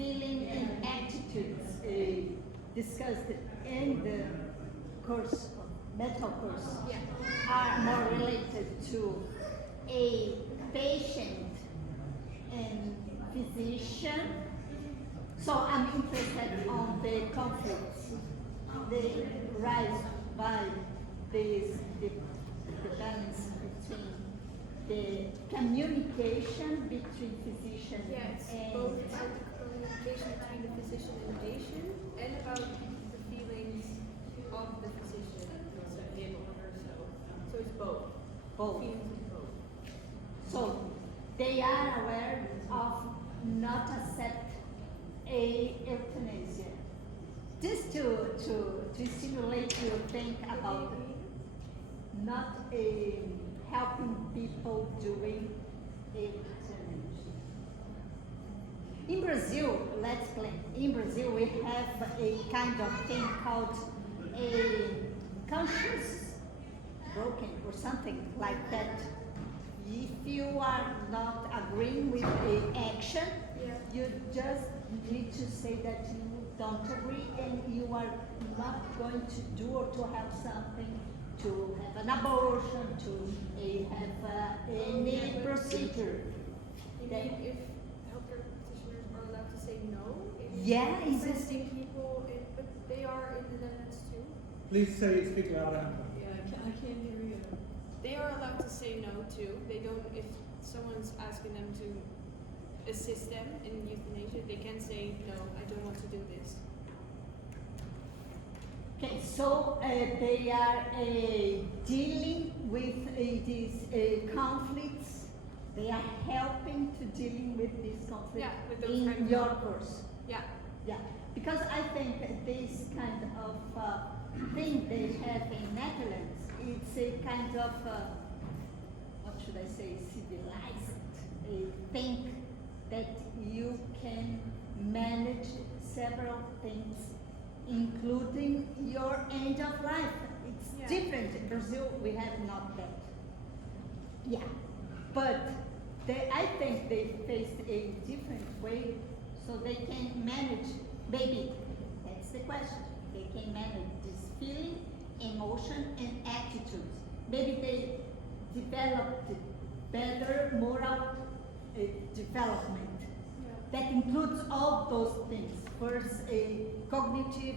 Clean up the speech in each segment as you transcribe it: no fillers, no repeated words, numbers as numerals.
feeling and attitudes discussed in the course, medical course, are more related to a patient and physician. So I'm interested on the conflicts they rise by the balance between the communication between physician and both about the communication between the physician and the patient, and about the feelings of the physician, so him or herself. So it's both. both. Feelings of both. So they are aware of not accept a euthanasia. Just to stimulate you think about not helping people doing euthanasia. In Brazil, let's claim, in Brazil we have a kind of thing called a conscience broken or something like that. If you are not agreeing with the action, you just need to say that you don't agree and you are not going to do or to have something, to have an abortion, to have any procedure. You mean if healthcare practitioners are allowed to say no? Yeah, Existing people, but they are in the Netherlands too. Please speak louder. Yeah, I can't hear you. They are allowed to say no too. They don't, if someone's asking them to assist them in euthanasia, they can say, no, I don't want to do this. Okay, so they are dealing with these conflicts. They are helping to dealing with these conflicts with those in kind of your course. Yeah. Yeah, because I think that this kind of thing they have in Netherlands, it's a kind of, what should I say, civilized thing that you can manage several things, including your end of life. It's different. In Brazil, we have not that. Yeah, but I think they faced a different way, so they can manage, maybe, that's the question, they can manage this feeling, emotion, and attitudes. Maybe they developed better moral development that includes all those things. First, a cognitive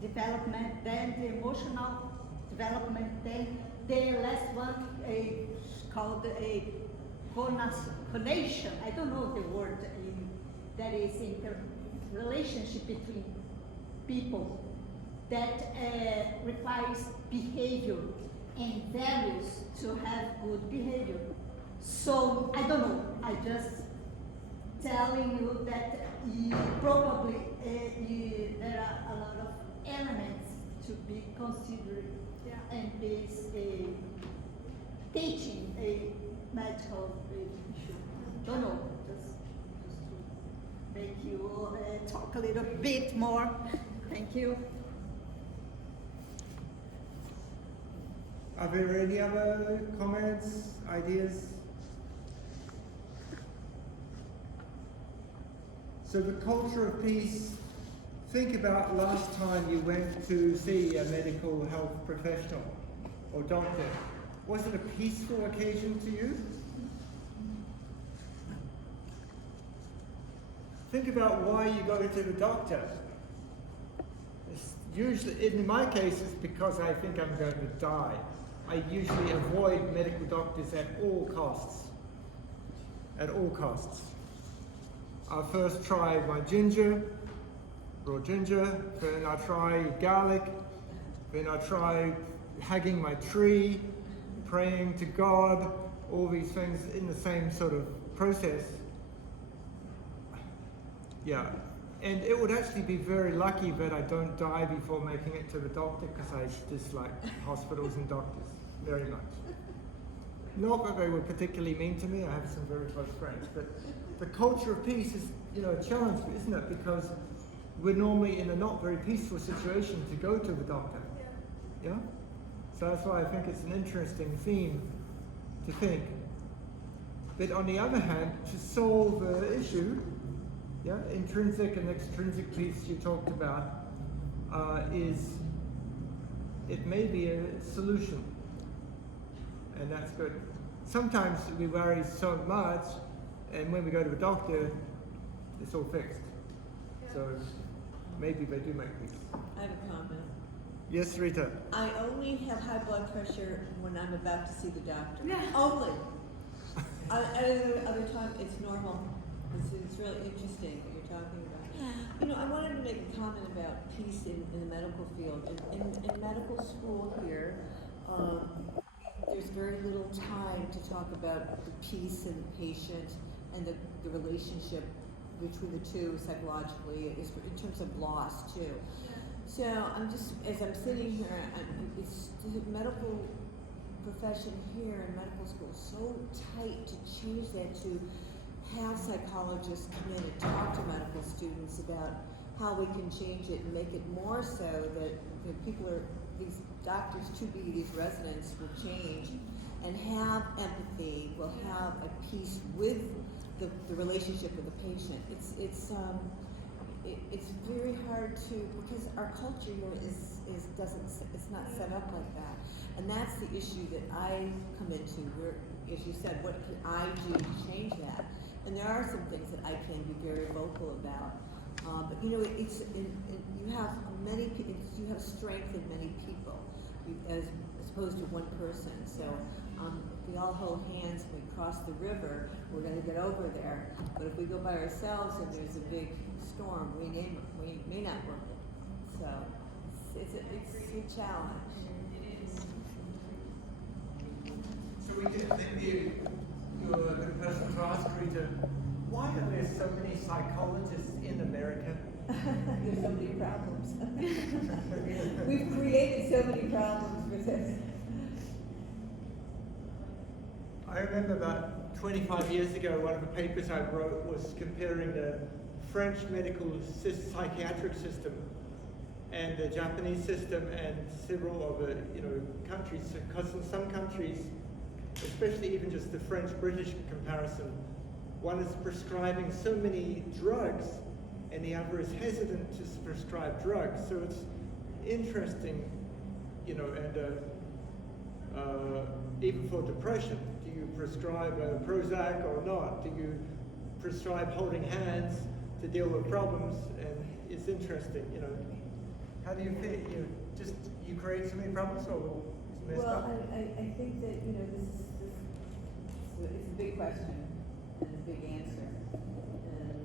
development, then the emotional development, then the last one called a conation. I don't know the word that is in the relationship between people that requires behavior and values to have good behavior. So I don't know. I just telling you that probably there are a lot of elements to be considered and is teaching a medical issue. Don't know, just to make you talk a little bit more. Thank you. Are there any other comments, ideas? So the culture of peace, think about last time you went to see a medical health professional or doctor. Was it a peaceful occasion to you? Think about why you go to the doctor. It's usually, in my case, it's because I think I'm going to die. I usually avoid medical doctors at all costs. At all costs. I first try my ginger, raw ginger, then I try garlic, then I try hugging my tree, praying to God, all these things in the same sort of process. Yeah, and it would actually be very lucky that I don't die before making it to the doctor, because I dislike hospitals and doctors very much. Not that they were particularly mean to me, I have some very close friends, but the culture of peace is, a challenge, isn't it? Because we're normally in a not very peaceful situation to go to the doctor. Yeah? So that's why I think it's an interesting theme to think. But on the other hand, to solve the issue, Yeah, intrinsic and extrinsic piece you talked about is, it may be a solution, and that's good. Sometimes we worry so much, and when we go to a doctor, it's all fixed. So maybe they do make peace. I have a comment. Yes, Rita. I only have high blood pressure when I'm about to see the doctor. Only. Other time, it's normal. It's really interesting what you're talking about. You know, I wanted to make a comment about peace in the medical field. In medical school here, there's very little time to talk about the peace and the patient and the relationship between the two psychologically, is in terms of loss too. So I'm just, as I'm sitting here, it's the medical profession here in medical school is so tight to change that, to have psychologists come in and talk to medical students about how we can change it and make it more so that people are, these doctors to be, these residents will change and have empathy, will have a peace with the relationship with the patient. It's very hard to, because our culture here it's not set up like that. And that's the issue that I come into, where, as you said, what can I do to change that? And there are some things that I can be very vocal about. But you know, you have you have strength in many people, as opposed to one person. So if we all hold hands and we cross the river, we're going to get over there. But if we go by ourselves and there's a big storm, we may not work it. So it's a challenge. So we did think you're a good person to ask, Rita, why are there so many psychologists in America? There's so many problems. We've created so many problems with this. I remember about 25 years ago, one of the papers I wrote was comparing the French medical psychiatric system and the Japanese system and several of the countries, because in some countries, especially even just the French-British comparison, one is prescribing so many drugs and the other is hesitant to prescribe drugs. So it's interesting, and even for depression, do you prescribe Prozac or not? Do you prescribe holding hands to deal with problems? And it's interesting, How do you feel? You create so many problems, or it's messed up? I think that it's a big question and a big answer, and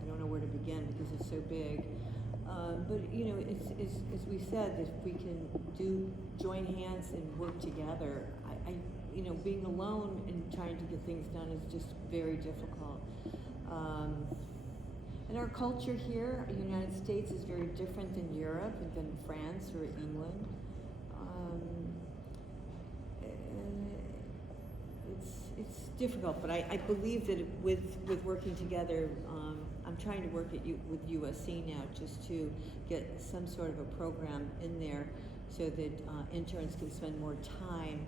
I don't know where to begin because it's so big. But it's as we said, if we can join hands and work together, being alone and trying to get things done is just very difficult. And our culture here in the United States is very different than Europe and than France or England. It's difficult, but I believe that with working together, I'm trying to work with USC now just to get some sort of a program in there so that interns can spend more time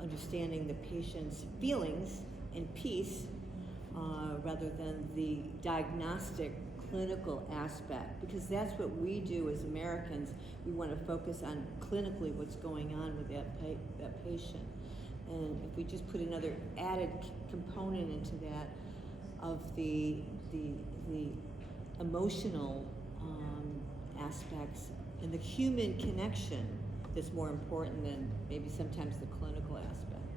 understanding the patient's feelings and peace rather than the diagnostic clinical aspect, because that's what we do as Americans. We want to focus on clinically what's going on with that patient. And if we just put another added component into that of the emotional aspects and the human connection, that's more important than maybe sometimes the clinical aspect.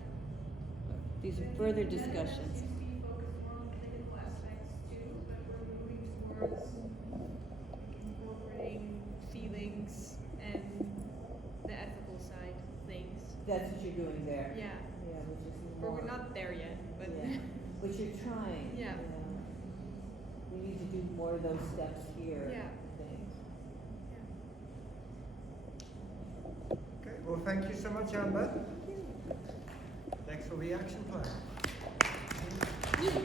But these are further discussions. We focus more on clinical aspects too, but we're moving towards incorporating feelings and the ethical side of things. That's what you're doing there. Yeah. Yeah, which is But more. we're not there yet. But Yeah. But you're trying. Yeah. We need to do more of those steps here. Yeah. I think. Okay, well, thank you so much, Amber. Next will be action plan.